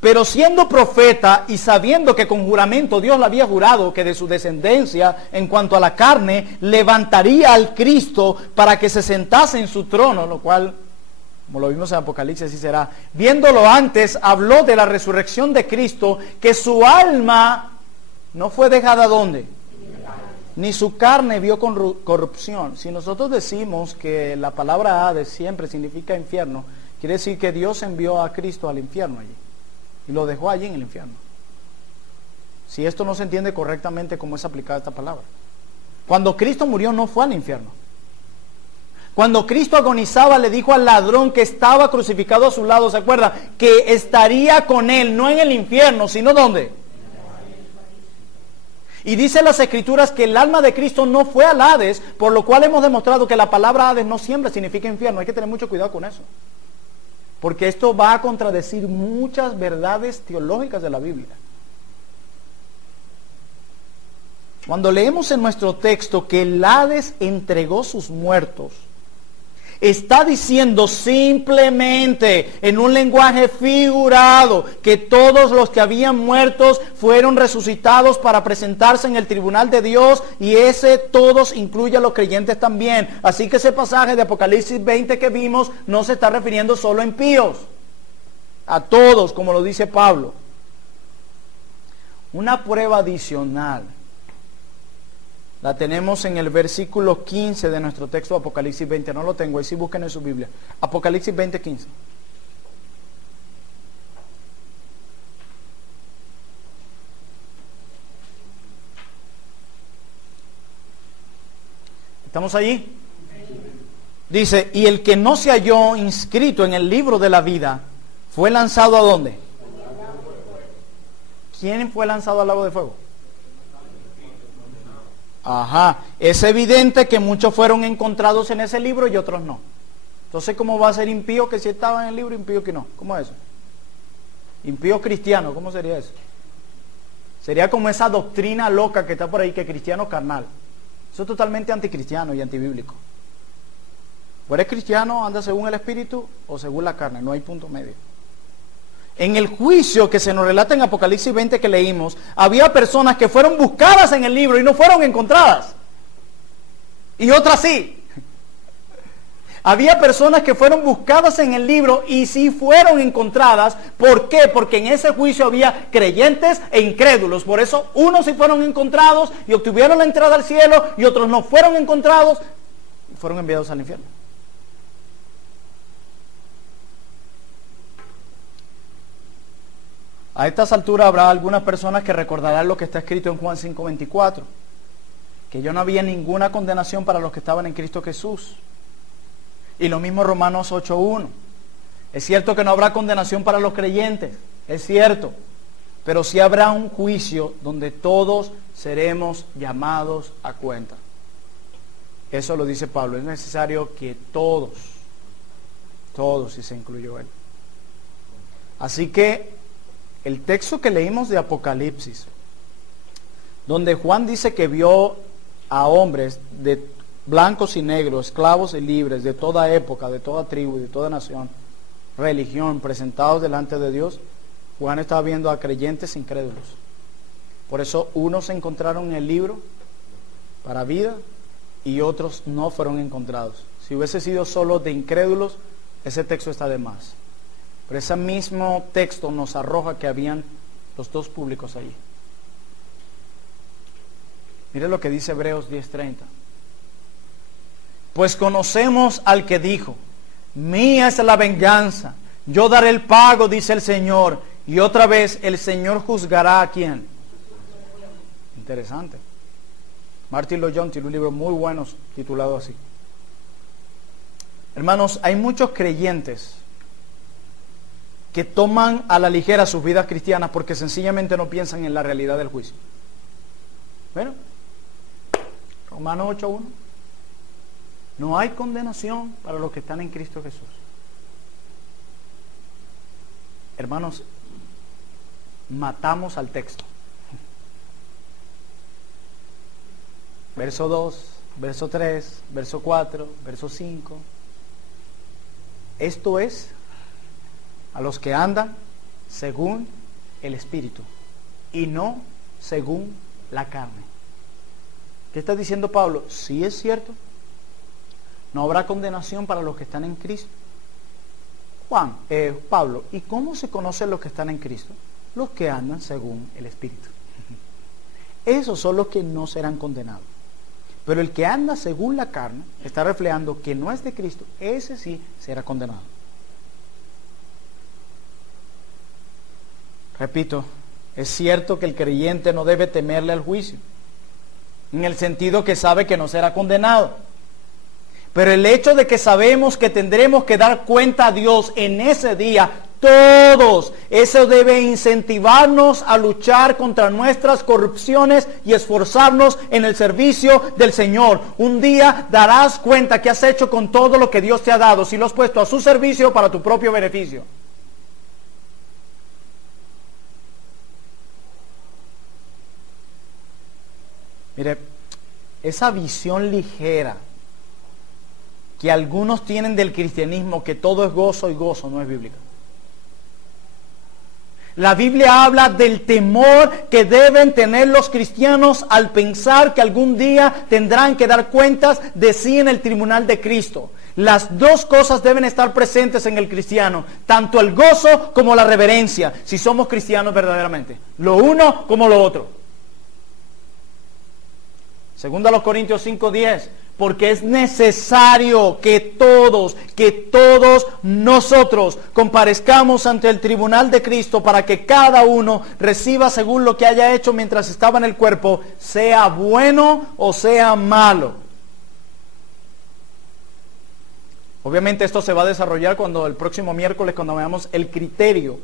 Pero siendo profeta y sabiendo que con juramento Dios le había jurado que de su descendencia, en cuanto a la carne, levantaría al Cristo para que se sentase en su trono, lo cual, como lo vimos en Apocalipsis, así será. Viéndolo antes, habló de la resurrección de Cristo, que su alma no fue dejada ¿dónde? Ni su carne vio corrupción. Si nosotros decimos que la palabra Hades siempre significa infierno, quiere decir que Dios envió a Cristo al infierno allí. Y lo dejó allí en el infierno. Si esto no se entiende correctamente cómo es aplicada esta palabra. Cuando Cristo murió no fue al infierno. Cuando Cristo agonizaba le dijo al ladrón que estaba crucificado a su lado, ¿se acuerda? Que estaría con él, no en el infierno, sino ¿dónde? Y dice las Escrituras que el alma de Cristo no fue al Hades, por lo cual hemos demostrado que la palabra Hades no siempre significa infierno. Hay que tener mucho cuidado con eso. Porque esto va a contradecir muchas verdades teológicas de la Biblia. Cuando leemos en nuestro texto que el Hades entregó sus muertos, está diciendo simplemente en un lenguaje figurado que todos los que habían muertos fueron resucitados para presentarse en el tribunal de Dios, y ese todos incluye a los creyentes también. Así que ese pasaje de Apocalipsis 20 que vimos no se está refiriendo solo a impíos, a todos, como lo dice Pablo. Una prueba adicional la tenemos en el versículo 15 de nuestro texto, Apocalipsis 20. No lo tengo, ahí sí busquen en su Biblia. Apocalipsis 20, 15. ¿Estamos allí? Dice, y el que no se halló inscrito en el libro de la vida, fue lanzado ¿a dónde? ¿Quién fue lanzado al lago de fuego? Ajá, es evidente que muchos fueron encontrados en ese libro y otros no. Entonces, ¿cómo va a ser impío que sí estaba en el libro, impío que no? ¿Cómo es eso? Impío cristiano, ¿cómo sería eso? Sería como esa doctrina loca que está por ahí, que cristiano carnal. Eso es totalmente anticristiano y antibíblico. O eres cristiano, anda según el espíritu o según la carne, no hay punto medio. En el juicio que se nos relata en Apocalipsis 20 que leímos, había personas que fueron buscadas en el libro y no fueron encontradas. Y otras sí. Había personas que fueron buscadas en el libro y sí fueron encontradas. ¿Por qué? Porque en ese juicio había creyentes e incrédulos. Por eso unos sí fueron encontrados y obtuvieron la entrada al cielo, y otros no fueron encontrados y fueron enviados al infierno. A estas alturas habrá algunas personas que recordarán lo que está escrito en Juan 5:24, que ya no había ninguna condenación para los que estaban en Cristo Jesús. Y lo mismo Romanos 8:1. Es cierto que no habrá condenación para los creyentes, es cierto, pero sí habrá un juicio donde todos seremos llamados a cuenta. Eso lo dice Pablo, es necesario que todos, y se incluyó él. Así que el texto que leímos de Apocalipsis, donde Juan dice que vio a hombres de blancos y negros, esclavos y libres, de toda época, de toda tribu, de toda nación, religión, presentados delante de Dios, Juan estaba viendo a creyentes incrédulos. Por eso unos se encontraron en el libro para vida y otros no fueron encontrados. Si hubiese sido solo de incrédulos, ese texto está de más. Pero ese mismo texto nos arroja que habían los dos públicos allí. Mire lo que dice Hebreos 10:30. Pues conocemos al que dijo, mía es la venganza, yo daré el pago, dice el Señor. Y otra vez, el Señor juzgará a quién. Interesante. Martin Lloyd-Jones tiene un libro muy bueno titulado así. Hermanos, hay muchos creyentes que toman a la ligera sus vidas cristianas porque sencillamente no piensan en la realidad del juicio. Bueno, Romanos 8:1. No hay condenación para los que están en Cristo Jesús. Hermanos, matamos al texto. Verso 2, verso 3, verso 4, verso 5. Esto es a los que andan según el Espíritu y no según la carne. ¿Qué está diciendo Pablo? Sí, es cierto. No habrá condenación para los que están en Cristo. Pablo, ¿y cómo se conocen los que están en Cristo? Los que andan según el Espíritu. Esos son los que no serán condenados. Pero el que anda según la carne está reflejando que no es de Cristo. Ese sí será condenado. Repito, es cierto que el creyente no debe temerle al juicio, en el sentido que sabe que no será condenado. Pero el hecho de que sabemos que tendremos que dar cuenta a Dios en ese día, todos, eso debe incentivarnos a luchar contra nuestras corrupciones y esforzarnos en el servicio del Señor. Un día darás cuenta que has hecho con todo lo que Dios te ha dado, si lo has puesto a su servicio para tu propio beneficio. Mire, esa visión ligera que algunos tienen del cristianismo, que todo es gozo y gozo, no es bíblica. La Biblia habla del temor que deben tener los cristianos al pensar que algún día tendrán que dar cuentas de sí en el tribunal de Cristo. Las dos cosas deben estar presentes en el cristiano, tanto el gozo como la reverencia, si somos cristianos verdaderamente. Lo uno como lo otro. Segunda a los Corintios 5:10, porque es necesario que todos nosotros comparezcamos ante el tribunal de Cristo para que cada uno reciba según lo que haya hecho mientras estaba en el cuerpo, sea bueno o sea malo. Obviamente esto se va a desarrollar cuando el próximo miércoles, cuando veamos el criterio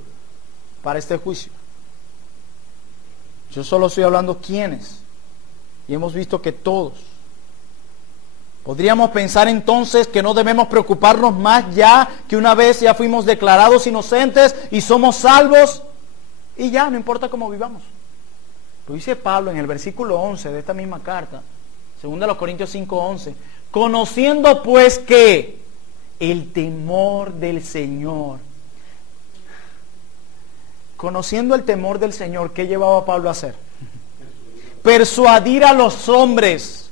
para este juicio. Yo solo estoy hablando quiénes. Y hemos visto que todos. Podríamos pensar entonces que no debemos preocuparnos más ya que una vez ya fuimos declarados inocentes y somos salvos y ya, no importa cómo vivamos. Lo dice Pablo en el versículo 11 de esta misma carta, 2 Corintios 5:11, conociendo pues que el temor del Señor. Conociendo el temor del Señor, ¿qué llevaba a Pablo a hacer? Persuadir a los hombres,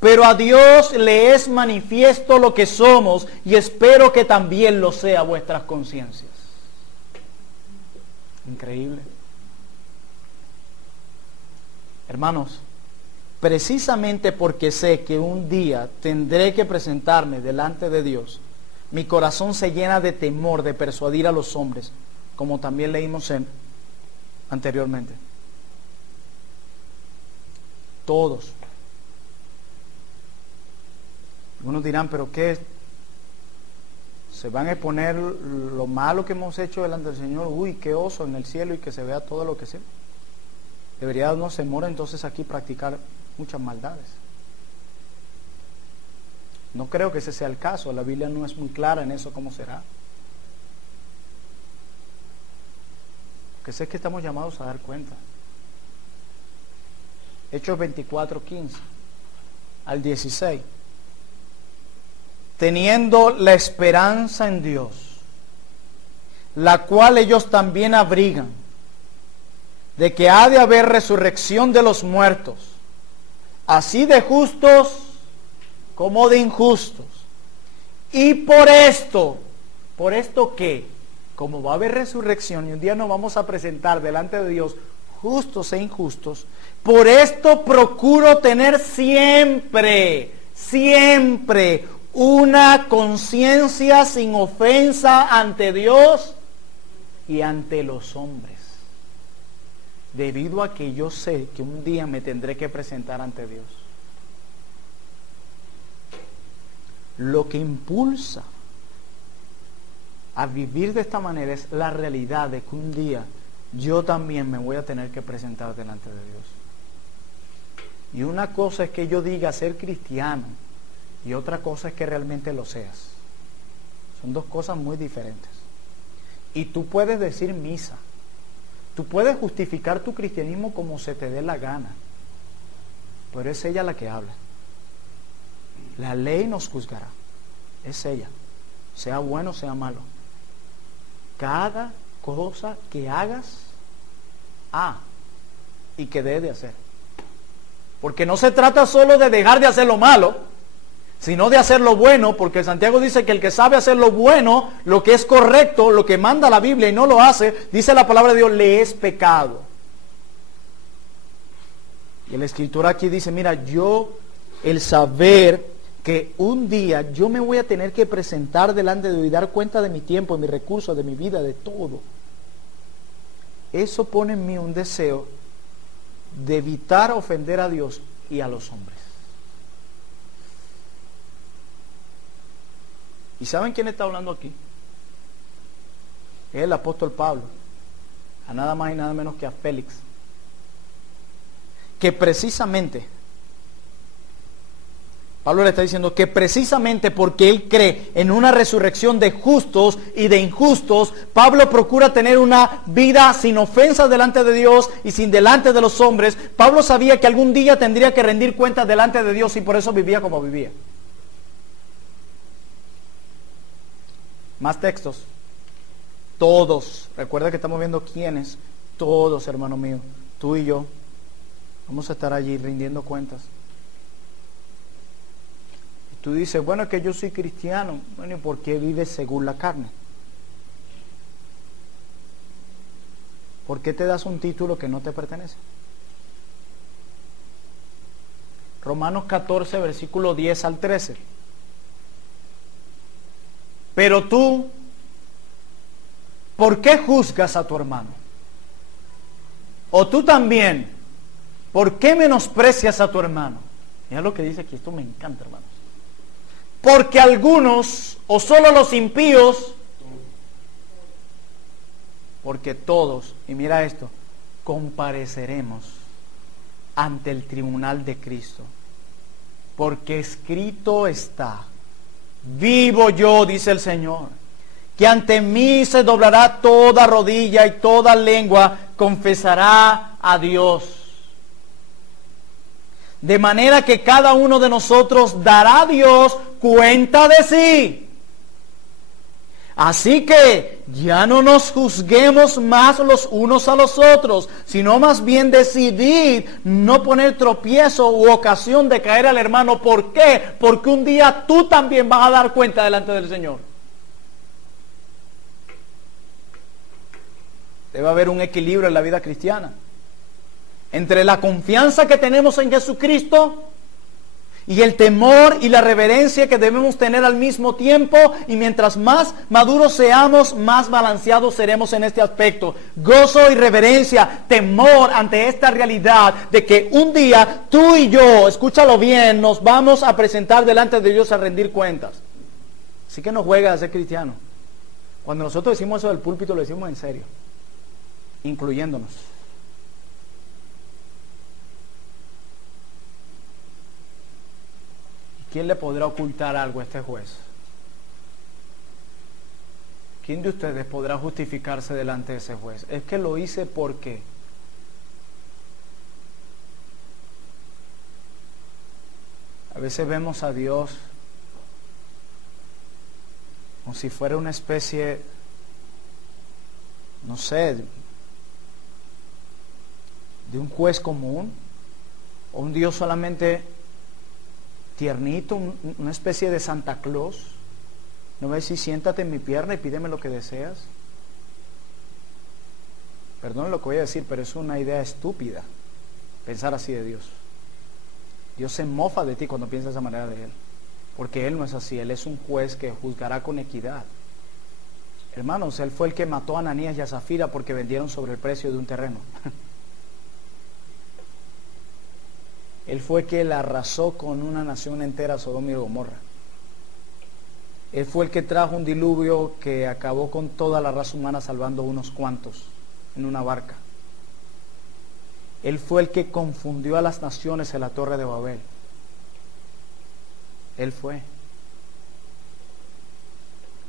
pero a Dios le es manifiesto lo que somos y espero que también lo sea vuestras conciencias. Increíble. Hermanos, precisamente porque sé que un día tendré que presentarme delante de Dios, mi corazón se llena de temor de persuadir a los hombres, como también leímos anteriormente. Todos. Algunos dirán, pero ¿qué? ¿Se van a exponer lo malo que hemos hecho delante del Señor? Uy, qué oso en el cielo y que se vea todo lo que sea. Debería darnos temor entonces aquí practicar muchas maldades. No creo que ese sea el caso. La Biblia no es muy clara en eso, cómo será. Que sé que estamos llamados a dar cuenta. Hechos 24:15 al 16. Teniendo la esperanza en Dios, la cual ellos también abrigan, de que ha de haber resurrección de los muertos, así de justos como de injustos. Y ¿por esto qué? Como va a haber resurrección y un día nos vamos a presentar delante de Dios justos e injustos, por esto procuro tener siempre una conciencia sin ofensa ante Dios y ante los hombres, debido a que yo sé que un día me tendré que presentar ante Dios. Lo que impulsa a vivir de esta manera es la realidad de que un día yo también me voy a tener que presentar delante de Dios. Y una cosa es que yo diga ser cristiano y otra cosa es que realmente lo seas. Son dos cosas muy diferentes. Y tú puedes decir misa, tú puedes justificar tu cristianismo como se te dé la gana, pero es ella la que habla. La ley nos juzgará, es ella, sea bueno, sea malo. Cada cosa que hagas, y que debes de hacer. Porque no se trata solo de dejar de hacer lo malo, sino de hacer lo bueno, porque Santiago dice que el que sabe hacer lo bueno, lo que es correcto, lo que manda la Biblia y no lo hace, dice la palabra de Dios, le es pecado. Y la Escritura aquí dice, mira, el saber que un día yo me voy a tener que presentar delante de Dios y dar cuenta de mi tiempo, de mis recursos, de mi vida, de todo. Eso pone en mí un deseo de evitar ofender a Dios y a los hombres. ¿Y saben quién está hablando aquí? Es el apóstol Pablo, a nada más y nada menos que a Félix, que precisamente Pablo le está diciendo que precisamente porque él cree en una resurrección de justos y de injustos, Pablo procura tener una vida sin ofensas delante de Dios y sin delante de los hombres. Pablo sabía que algún día tendría que rendir cuentas delante de Dios y por eso vivía como vivía. Más textos. Todos, recuerda que estamos viendo quiénes, todos, hermano mío, tú y yo, vamos a estar allí rindiendo cuentas. Tú dices, bueno, es que yo soy cristiano. Bueno, ¿y por qué vives según la carne? ¿Por qué te das un título que no te pertenece? Romanos 14, versículo 10 al 13. Pero tú, ¿por qué juzgas a tu hermano? O tú también, ¿por qué menosprecias a tu hermano? Mira lo que dice aquí, esto me encanta, hermanos. Porque algunos, o solo los impíos, porque todos, y mira esto, compareceremos ante el tribunal de Cristo. Porque escrito está, vivo yo, dice el Señor, que ante mí se doblará toda rodilla y toda lengua confesará a Dios. De manera que cada uno de nosotros dará a Dios cuenta de sí. Así que ya no nos juzguemos más los unos a los otros, sino más bien decidid no poner tropiezo u ocasión de caer al hermano. ¿Por qué? Porque un día tú también vas a dar cuenta delante del Señor. Debe haber un equilibrio en la vida cristiana entre la confianza que tenemos en Jesucristo y el temor y la reverencia que debemos tener al mismo tiempo. Y mientras más maduros seamos, más balanceados seremos en este aspecto. Gozo y reverencia, temor ante esta realidad de que un día tú y yo, escúchalo bien, nos vamos a presentar delante de Dios a rendir cuentas. Así que no juegues a ser cristiano. Cuando nosotros decimos eso del púlpito, lo decimos en serio, incluyéndonos. ¿Quién le podrá ocultar algo a este juez? ¿quién de ustedes podrá justificarse delante de ese juez? Es que lo hice porque... A veces vemos a Dios como si fuera una especie, no sé, de un juez común, o un Dios solamente tiernito, una especie de Santa Claus. ¿No ves? Si siéntate en mi pierna y pídeme lo que deseas. Perdón lo que voy a decir, pero es una idea estúpida pensar así de Dios. Dios se mofa de ti cuando piensas de esa manera de Él, porque Él no es así. Él es un juez que juzgará con equidad. Hermanos, Él fue el que mató a Ananías y a Zafira porque vendieron sobre el precio de un terreno. Él fue que arrasó con una nación entera, Sodoma y Gomorra. Él fue el que trajo un diluvio que acabó con toda la raza humana, salvando unos cuantos en una barca. Él fue el que confundió a las naciones en la Torre de Babel. Él fue.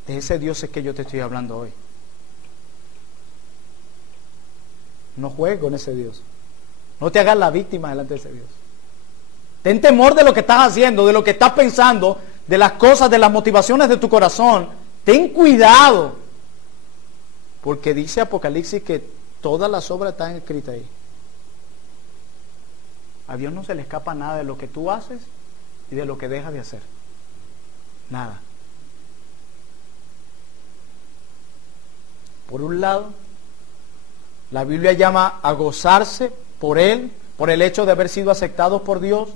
De ese Dios es que yo te estoy hablando hoy. No juegues con ese Dios. No te hagas la víctima delante de ese Dios. Ten temor de lo que estás haciendo, de lo que estás pensando, de las cosas, de las motivaciones de tu corazón. Ten cuidado. Porque dice Apocalipsis que todas las obras están escritas ahí. A Dios no se le escapa nada de lo que tú haces y de lo que dejas de hacer. Nada. Por un lado, la Biblia llama a gozarse por Él, por el hecho de haber sido aceptados por Dios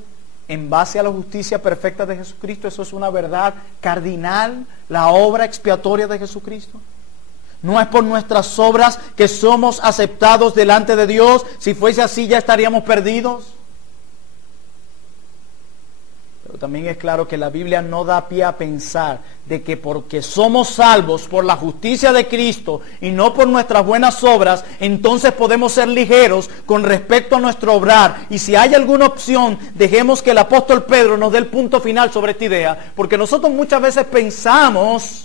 en base a la justicia perfecta de Jesucristo. Eso es una verdad cardinal, la obra expiatoria de Jesucristo. No es por nuestras obras que somos aceptados delante de Dios. Si fuese así, ya estaríamos perdidos. Pero también es claro que la Biblia no da pie a pensar de que porque somos salvos por la justicia de Cristo y no por nuestras buenas obras, entonces podemos ser ligeros con respecto a nuestro obrar. Y si hay alguna opción, dejemos que el apóstol Pedro nos dé el punto final sobre esta idea, porque nosotros muchas veces pensamos,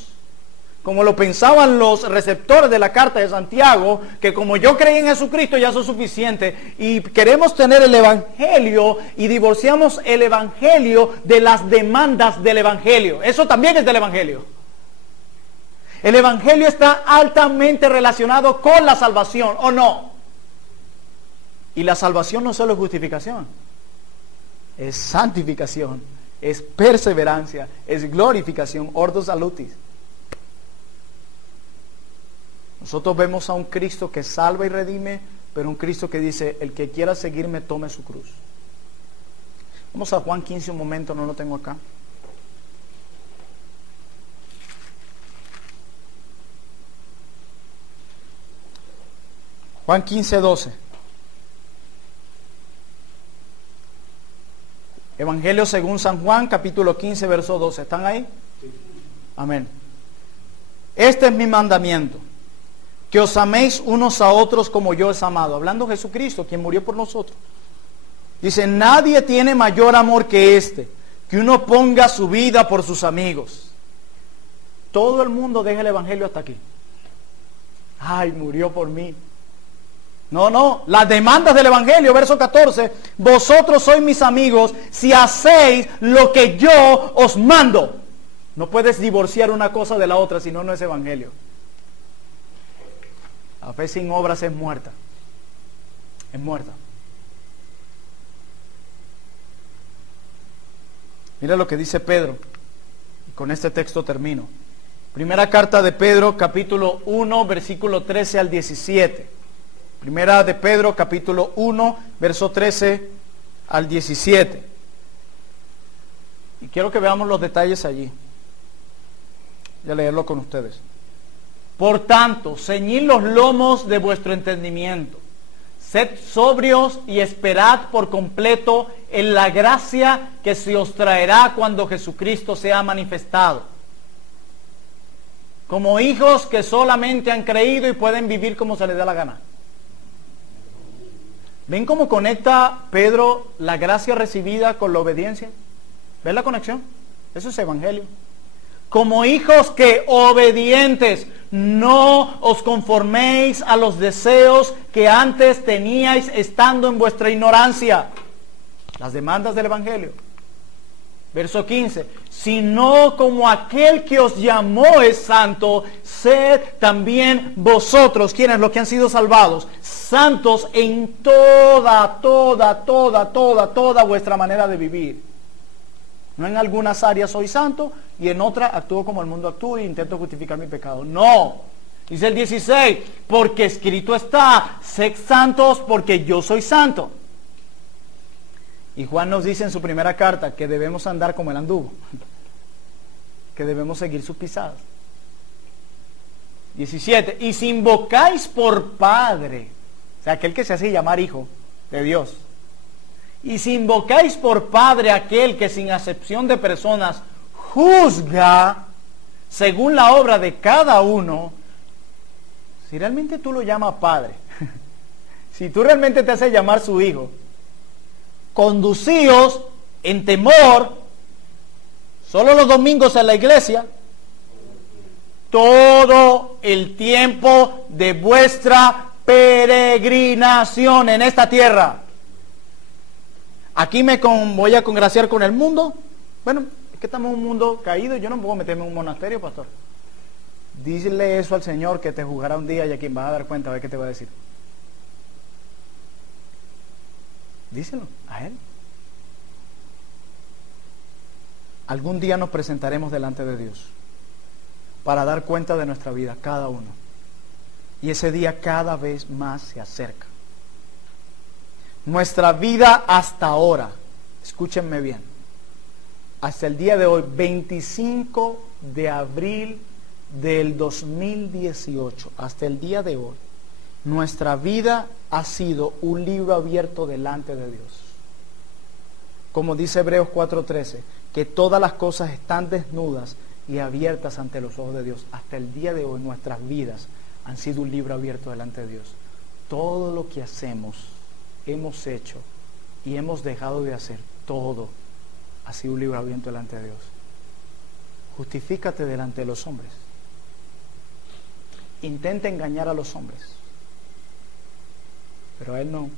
como lo pensaban los receptores de la carta de Santiago, que como yo creí en Jesucristo ya eso es suficiente, y queremos tener el Evangelio y divorciamos el Evangelio de las demandas del Evangelio. Eso también es del Evangelio. El Evangelio está altamente relacionado con la salvación, ¿o no? Y la salvación no solo es justificación, es santificación, es perseverancia, es glorificación, ordo salutis. Nosotros vemos a un Cristo que salva y redime, pero un Cristo que dice, el que quiera seguirme, tome su cruz. Vamos a Juan 15 un momento, no lo tengo acá. Juan 15, 12. Evangelio según San Juan, capítulo 15, verso 12. ¿Están ahí? Sí. Amén. Este es mi mandamiento, que os améis unos a otros como yo os he amado. Hablando de Jesucristo, quien murió por nosotros. Dice, nadie tiene mayor amor que este, que uno ponga su vida por sus amigos. Todo el mundo deja el Evangelio hasta aquí. Ay, murió por mí. No, las demandas del Evangelio, verso 14, vosotros sois mis amigos si hacéis lo que yo os mando. No puedes divorciar una cosa de la otra, si no, no es Evangelio. La fe sin obras es muerta. Es muerta. Mira lo que dice Pedro. Y con este texto termino. Primera carta de Pedro, capítulo 1, versículo 13 al 17. Primera de Pedro, capítulo 1, verso 13 al 17. Y quiero que veamos los detalles allí. Voy a leerlo con ustedes. Por tanto, ceñid los lomos de vuestro entendimiento. Sed sobrios y esperad por completo en la gracia que se os traerá cuando Jesucristo sea manifestado. Como hijos que solamente han creído y pueden vivir como se les da la gana. ¿Ven cómo conecta Pedro la gracia recibida con la obediencia? ¿Ven la conexión? Eso es Evangelio. como hijos que obedientes. No os conforméis a los deseos que antes teníais estando en vuestra ignorancia. Las demandas del Evangelio. Verso 15. Sino como aquel que os llamó es santo, sed también vosotros, quienes los que han sido salvados, santos en toda vuestra manera de vivir. No en algunas áreas soy santo y en otras actúo como el mundo actúa e intento justificar mi pecado. No. Dice el 16, porque escrito está, sed santos porque yo soy santo. Y Juan nos dice en su primera carta que debemos andar como él anduvo, que debemos seguir sus pisadas. 17, y si invocáis por Padre, o sea, aquel que se hace llamar hijo de Dios, y si invocáis por Padre aquel que sin acepción de personas juzga según la obra de cada uno, si realmente tú lo llamas Padre, si tú realmente te haces llamar su hijo, conducíos en temor, solo los domingos en la iglesia, todo el tiempo de vuestra peregrinación en esta tierra. Aquí voy a congraciar con el mundo. Bueno, es que estamos en un mundo caído y yo no puedo meterme en un monasterio, pastor. Dísele eso al Señor que te juzgará un día y a quien vas a dar cuenta, a ver qué te va a decir. Díselo a Él. Algún día nos presentaremos delante de Dios para dar cuenta de nuestra vida, cada uno. Y ese día cada vez más se acerca. Nuestra vida hasta ahora, escúchenme bien, hasta el día de hoy, 25 de abril del 2018, hasta el día de hoy, nuestra vida ha sido un libro abierto delante de Dios. Como dice Hebreos 4:13, que todas las cosas están desnudas y abiertas ante los ojos de Dios. Hasta el día de hoy nuestras vidas han sido un libro abierto delante de Dios. Todo lo que hacemos, hemos hecho y hemos dejado de hacer, todo ha sido un libro abierto delante de Dios. Justifícate delante de los hombres. Intenta engañar a los hombres, pero a Él no.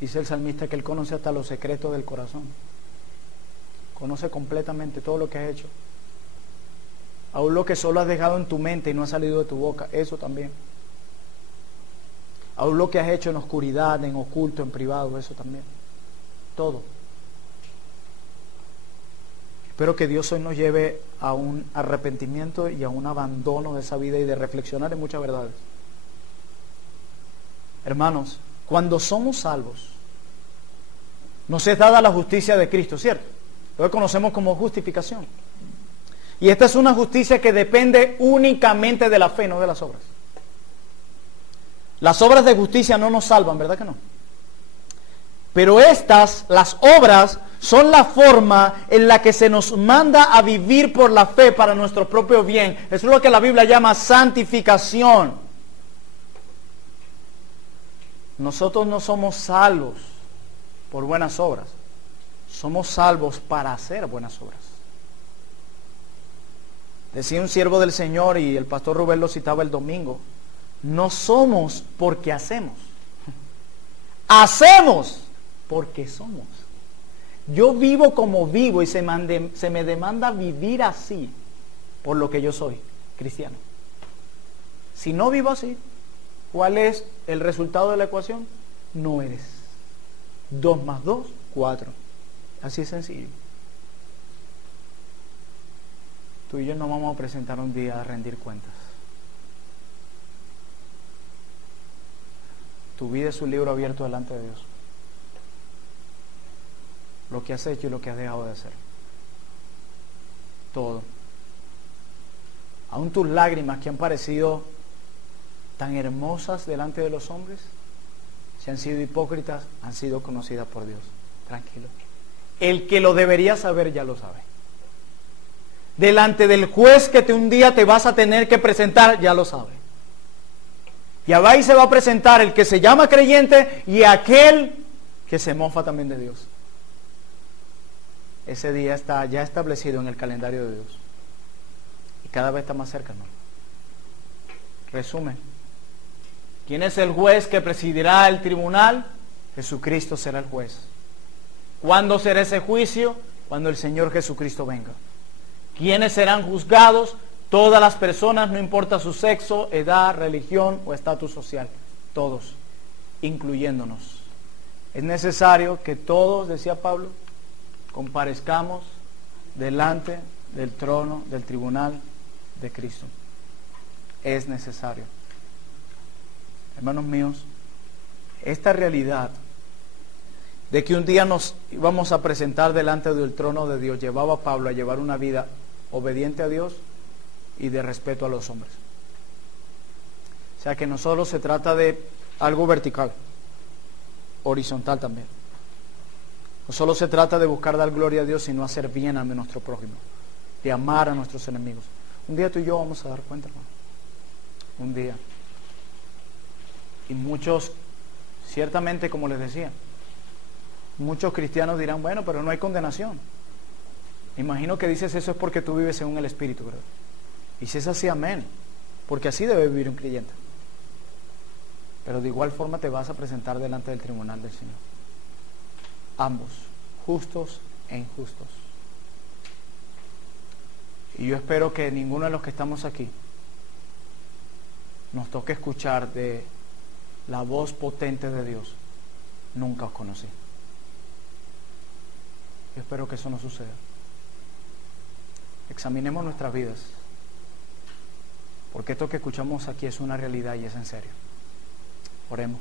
Dice el salmista que Él conoce hasta los secretos del corazón. Conoce completamente todo lo que has hecho. Aún lo que solo has dejado en tu mente y no ha salido de tu boca, eso también. Aún lo que has hecho en oscuridad, en oculto, en privado, eso también. Todo. Espero que Dios hoy nos lleve a un arrepentimiento y a un abandono de esa vida y de reflexionar en muchas verdades. Hermanos, cuando somos salvos, nos es dada la justicia de Cristo, ¿cierto? Lo que conocemos como justificación. Y esta es una justicia que depende únicamente de la fe, no de las obras. Las obras de justicia no nos salvan, ¿verdad que no? Pero estas, las obras, son la forma en la que se nos manda a vivir por la fe para nuestro propio bien. Eso es lo que la Biblia llama santificación. Nosotros no somos salvos por buenas obras. Somos salvos para hacer buenas obras. Decía un siervo del Señor, y el pastor Rubén lo citaba el domingo, no somos porque hacemos. Hacemos porque somos. Yo vivo como vivo y se me demanda vivir así por lo que yo soy, cristiano. Si no vivo así, ¿cuál es el resultado de la ecuación? No eres. 2 más 2, 4. Así es sencillo. Tú y yo nos vamos a presentar un día a rendir cuentas. Tu vida es un libro abierto delante de Dios. Lo que has hecho y lo que has dejado de hacer. Todo. Aún tus lágrimas que han parecido tan hermosas delante de los hombres, si han sido hipócritas, han sido conocidas por Dios. Tranquilo. El que lo debería saber ya lo sabe. Delante del juez que un día te vas a tener que presentar, ya lo sabe. Y ahí se va a presentar el que se llama creyente y aquel que se mofa también de Dios. ese día está ya establecido en el calendario de Dios. Y cada vez está más cerca, ¿no? Resumen. ¿Quién es el juez que presidirá el tribunal? Jesucristo será el juez. ¿Cuándo será ese juicio? Cuando el Señor Jesucristo venga. ¿Quiénes serán juzgados? Todas las personas, no importa su sexo, edad, religión o estatus social. Todos, incluyéndonos. Es necesario que todos, decía Pablo, comparezcamos delante del trono, del tribunal de Cristo. Es necesario. Hermanos míos, esta realidad de que un día nos íbamos a presentar delante del trono de Dios llevaba a Pablo a llevar una vida obediente a Dios y de respeto a los hombres. O sea que no solo se trata de algo vertical, horizontal también. No solo se trata de buscar dar gloria a Dios, sino hacer bien a nuestro prójimo, de amar a nuestros enemigos. Un día tú y yo vamos a dar cuenta, hermano. Un día. Y muchos, ciertamente, como les decía, muchos cristianos dirán, bueno, pero no hay condenación. Imagino que dices eso es porque tú vives según el Espíritu, ¿verdad? Y si es así, amén. Porque así debe vivir un creyente. Pero de igual forma te vas a presentar delante del tribunal del Señor. Ambos, justos e injustos. Y yo espero que ninguno de los que estamos aquí nos toque escuchar de la voz potente de Dios. Nunca os conocí. Yo espero que eso no suceda. Examinemos nuestras vidas, porque esto que escuchamos aquí es una realidad y es en serio. Oremos.